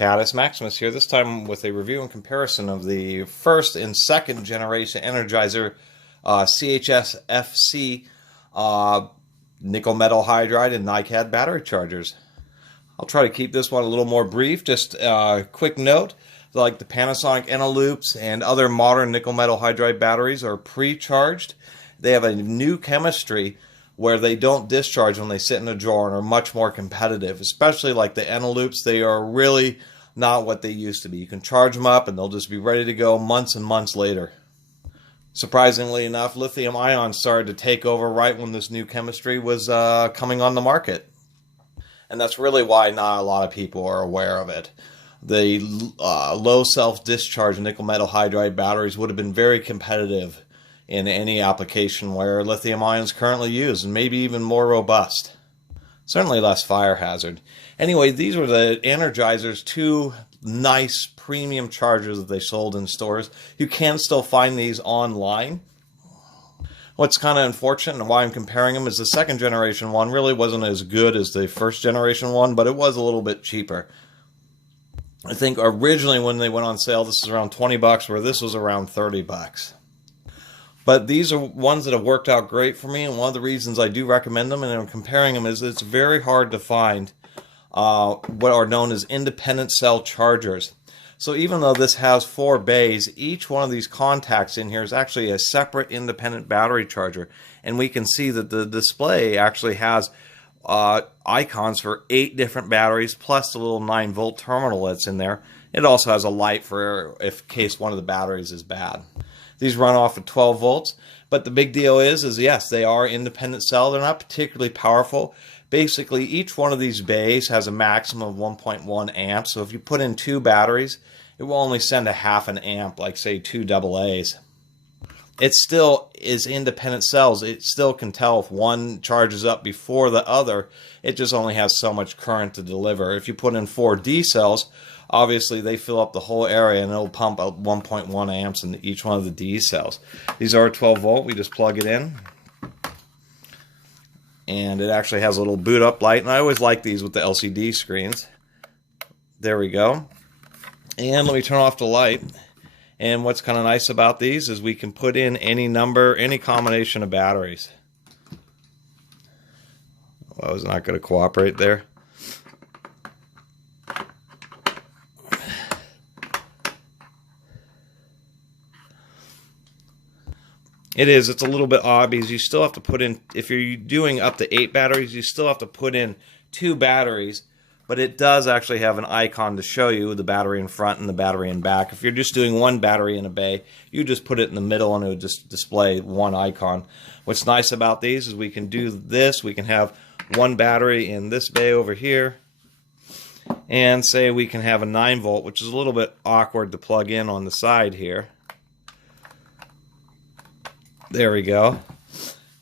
Caddis Maximus here, this time with a review and comparison of the first and second generation Energizer chfc nickel metal hydride and NiCad battery chargers. I'll try to keep this one a little more brief. Just a quick note, like the Panasonic Eneloops and other modern nickel metal hydride batteries are pre-charged. They have a new chemistry where they don't discharge when they sit in a drawer and are much more competitive. Especially like the Eneloops, they are really not what they used to be. You can charge them up and they'll just be ready to go months and months later. Surprisingly enough, lithium ion started to take over right when this new chemistry was coming on the market. And that's really why not a lot of people are aware of it. The low self-discharge nickel metal hydride batteries would have been very competitive in any application where lithium ion is currently used, and maybe even more robust. Certainly less fire hazard. Anyway, these were the Energizer's two nice premium chargers that they sold in stores. You can still find these online. What's kind of unfortunate and why I'm comparing them is the second generation one really wasn't as good as the first generation one, but it was a little bit cheaper. I think originally when they went on sale, this was around 20 bucks, where this was around 30 bucks. But these are ones that have worked out great for me, and one of the reasons I do recommend them and I'm comparing them is it's very hard to find what are known as independent cell chargers. So even though this has 4 bays, each one of these contacts in here is actually a separate independent battery charger. And we can see that the display actually has icons for 8 different batteries, plus the little 9-volt terminal that's in there. It also has a light for if case one of the batteries is bad. These run off at 12 volts, but the big deal is yes, they are independent cell. They're not particularly powerful. Basically, each one of these bays has a maximum of 1.1 amps. So if you put in 2 batteries, it will only send a half an amp, like say 2 AA's. It still is independent cells. It still can tell if one charges up before the other. It just only has so much current to deliver. If you put in 4 D cells, obviously they fill up the whole area and it'll pump out 1.1 amps in each one of the D cells. These are 12 volt. We just plug it in. And it actually has a little boot up light. And I always like these with the LCD screens. There we go. And let me turn off the light. And what's kind of nice about these is we can put in any number, any combination of batteries. Well, I was not going to cooperate there. It's a little bit odd because you still have to put in, if you're doing up to 8 batteries, you still have to put in 2 batteries, but it does actually have an icon to show you the battery in front and the battery in back. If you're just doing 1 battery in a bay, you just put it in the middle and it would just display 1 icon. What's nice about these is we can do this. We can have 1 battery in this bay over here, and say we can have a 9 volt, which is a little bit awkward to plug in on the side here. There we go.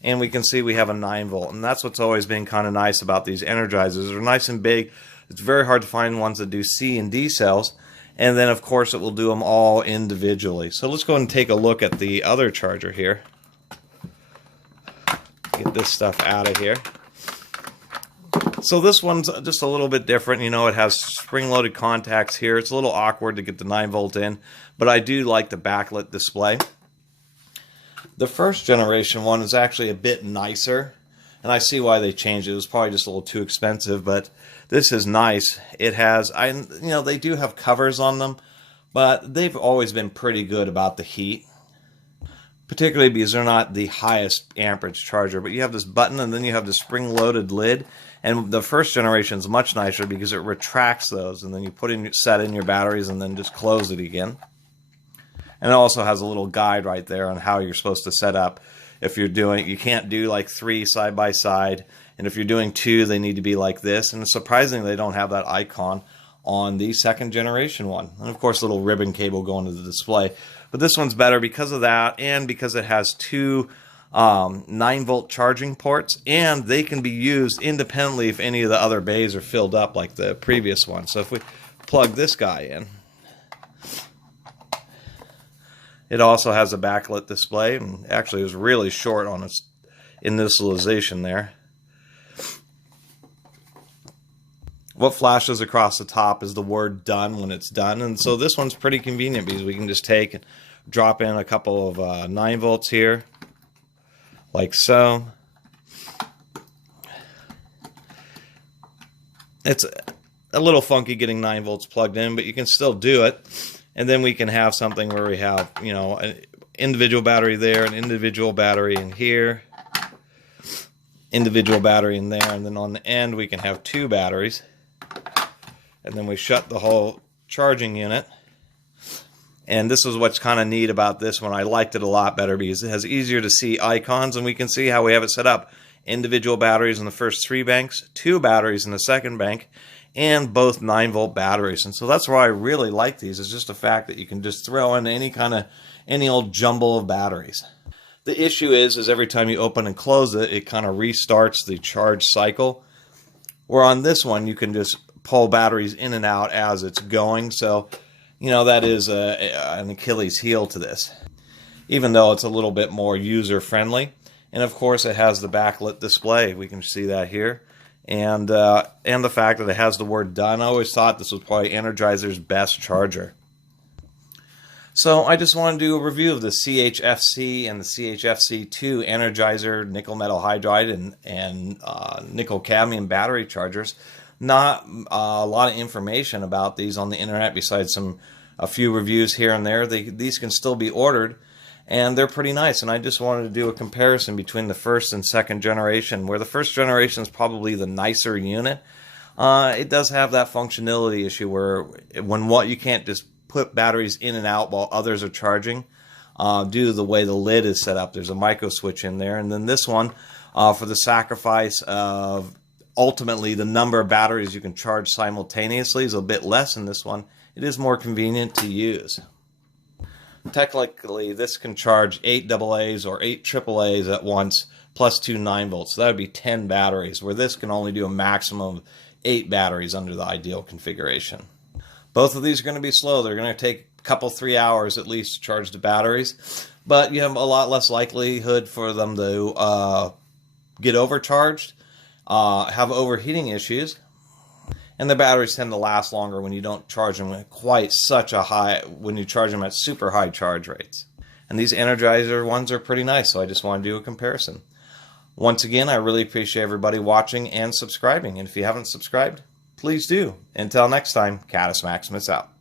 And we can see we have a 9 volt. And that's what's always been kind of nice about these Energizers. They're nice and big. It's very hard to find ones that do C and D cells. And then, of course, it will do them all individually. So let's go ahead and take a look at the other charger here. Get this stuff out of here. So this one's just a little bit different. You know, it has spring-loaded contacts here. It's a little awkward to get the 9 volt in. But I do like the backlit display. The first generation one is actually a bit nicer, and I see why they changed it. It was probably just a little too expensive, but this is nice. It has, they do have covers on them, but they've always been pretty good about the heat, particularly because they're not the highest amperage charger. But you have this button, and then you have the spring-loaded lid, and the first generation is much nicer because it retracts those, and then you set in your batteries, and then just close it again. And it also has a little guide right there on how you're supposed to set up. If you're doing, you can't do like 3 side by side. And if you're doing 2, they need to be like this. And it's surprising they don't have that icon on the second generation one. And of course, a little ribbon cable going to the display. But this one's better because of that, and because it has 2 9-volt charging ports, and they can be used independently if any of the other bays are filled up like the previous one. So if we plug this guy in, it also has a backlit display, and actually it was really short on its initialization there. What flashes across the top is the word done when it's done. And so this one's pretty convenient because we can just take and drop in a couple of 9 volts here, like so. It's a little funky getting 9 volts plugged in, but you can still do it. And then we can have something where we have, you know, an individual battery there, an individual battery in here, individual battery in there, and then on the end we can have 2 batteries. And then we shut the whole charging unit. And this is what's kind of neat about this one. I liked it a lot better because it has easier to see icons, and we can see how we have it set up. Individual batteries in the first 3 banks, 2 batteries in the second bank, and both 9-volt batteries. And so that's why I really like these, is just the fact that you can just throw in any old jumble of batteries. The issue is every time you open and close it, it kind of restarts the charge cycle. Where on this one, you can just pull batteries in and out as it's going. So, you know, that is an Achilles heel to this, even though it's a little bit more user-friendly. And of course, it has the backlit display. We can see that here. And the fact that it has the word done. I always thought this was probably Energizer's best charger. So I just want to do a review of the chfc and the chfc2 Energizer nickel metal hydride and nickel cadmium battery chargers. Not a lot of information about these on the internet besides a few reviews here and there. These can still be ordered, and they're pretty nice. And I just wanted to do a comparison between the first and second generation, where the first generation is probably the nicer unit. It does have that functionality issue where you can't just put batteries in and out while others are charging due to the way the lid is set up. There's a micro switch in there. And then this one, for the sacrifice of ultimately the number of batteries you can charge simultaneously, is a bit less in this one. It is more convenient to use. Technically, this can charge 8 AA's or 8 AAA's at once, plus 2 9-volts. So that would be 10 batteries, where this can only do a maximum of 8 batteries under the ideal configuration. Both of these are going to be slow. They're going to take a couple, 3 hours at least to charge the batteries, but you have a lot less likelihood for them to get overcharged, have overheating issues, and the batteries tend to last longer when you don't charge them at quite such a high, when you charge them at super high charge rates. And these Energizer ones are pretty nice, so I just want to do a comparison. Once again, I really appreciate everybody watching and subscribing, and if you haven't subscribed, please do. Until next time, Catus Maximus out.